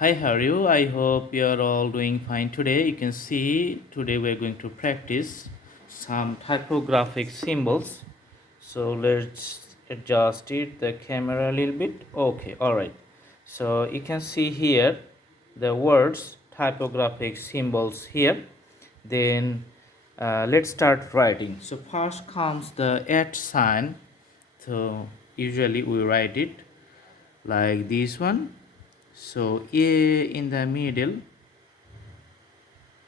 Hi, how are you? I hope you are all doing fine today. You can see today we're going to practice some typographic symbols. So let's adjust the camera a little bit. Okay, all right. So you can see here the words typographic symbols here. Then let's start writing. So first comes the at sign. So usually we write it like this one, so A in the middle,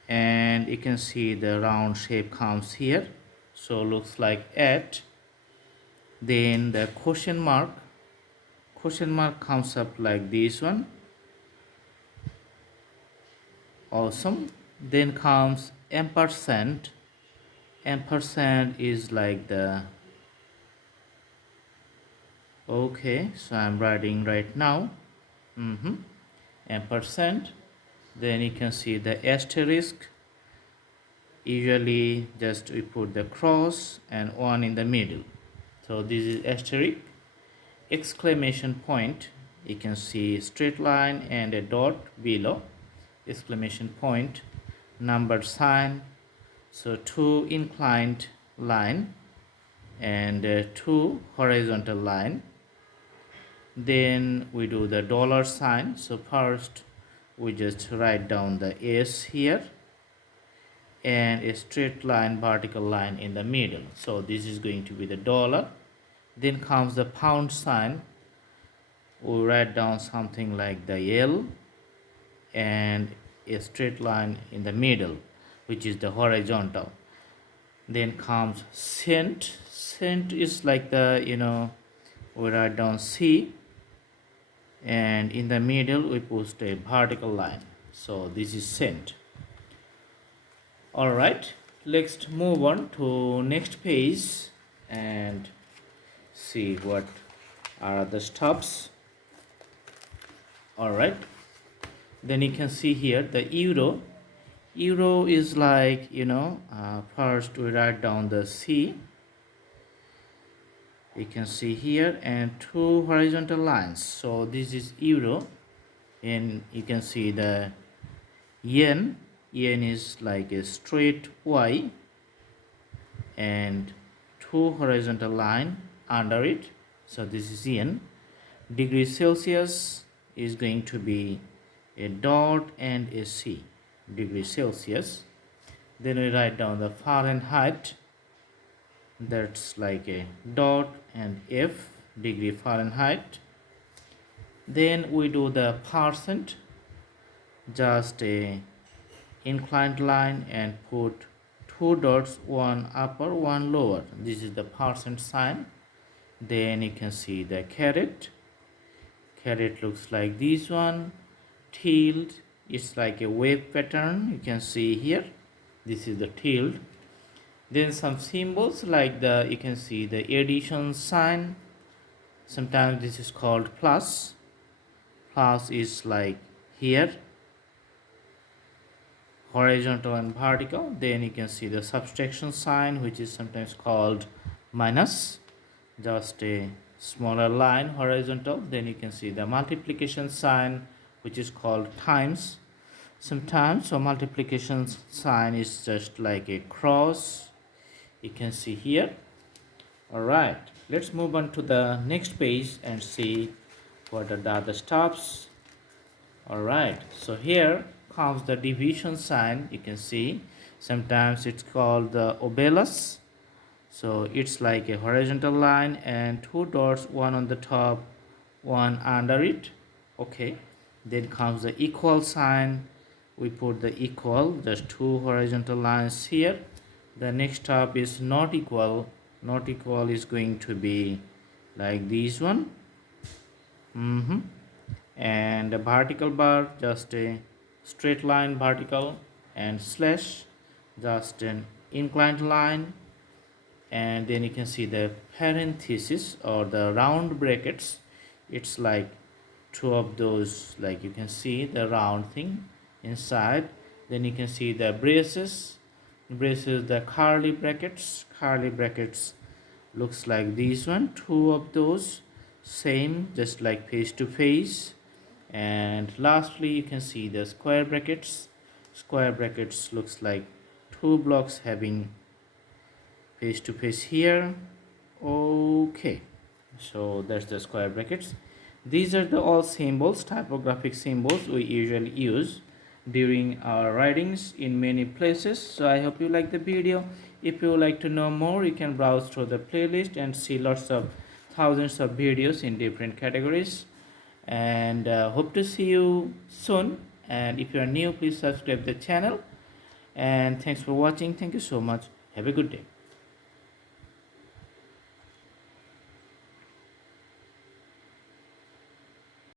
and you can see the round shape comes here, so looks like at. Then the question mark comes up like this one. Awesome. Then comes ampersand. Ampersand is like the, okay, so I'm writing right now. Ampersand. Then you can see the asterisk. Usually just we put the cross and one in the middle, so this is asterisk. Exclamation point, you can see straight line and a dot below exclamation point. Number sign, so two inclined line and two horizontal line. Then we do the dollar sign, so first we just write down the S here and a straight line vertical line in the middle, so this is going to be the dollar. Then comes the pound sign. We write down something like the L and a straight line in the middle, which is the horizontal. Then comes cent. Cent is like the, we write down C and in the middle we put a vertical line, so this is cent. All right, let's move on to next page and see what are the stops. All right, then you can see here the euro. Euro is like, first we write down the C, you can see here, and two horizontal lines, so this is euro. And you can see the yen. Yen is like a straight Y and two horizontal line under it, so this is yen. Degree Celsius is going to be a dot and a C, degree Celsius. Then we write down the Fahrenheit, that's like a dot and F, degree Fahrenheit. Then we do the percent, just a inclined line and put two dots, one upper one lower, this is the percent sign. Then you can see the caret. Caret looks like this one. Tilde, it's like a wave pattern, you can see here, this is the tilde. Then some symbols like the, you can see the addition sign, sometimes this is called plus. Plus is like here, horizontal and vertical. Then you can see the subtraction sign, which is sometimes called minus, just a smaller line horizontal. Then you can see the multiplication sign, which is called times sometimes. So multiplication sign is just like a cross, you can see here. All right, let's move on to the next page and see what are the other stops. All right, so here comes the division sign, you can see sometimes it's called the obelus. So it's like a horizontal line and two dots, one on the top, one under it. Okay, then comes the equal sign. We put the equal, just two horizontal lines here. The next stop is not equal. Not equal is going to be like this one. And a vertical bar, just a straight line vertical, and slash, just an inclined line. And then you can see the parenthesis or the round brackets, it's like two of those, like you can see the round thing inside. Then you can see the braces, the curly brackets looks like this one, two of those, same, just like face to face. And lastly, you can see the square brackets. Square brackets looks like two blocks having face to face here. Okay, so that's the square brackets. These are the all symbols, typographic symbols we usually use during our writings in many places. So I hope you like the video. If you would like to know more, you can browse through the playlist and see lots of thousands of videos in different categories. And hope to see you soon. And if you are new, please subscribe the channel. And thanks for watching. Thank you so much. Have a good day.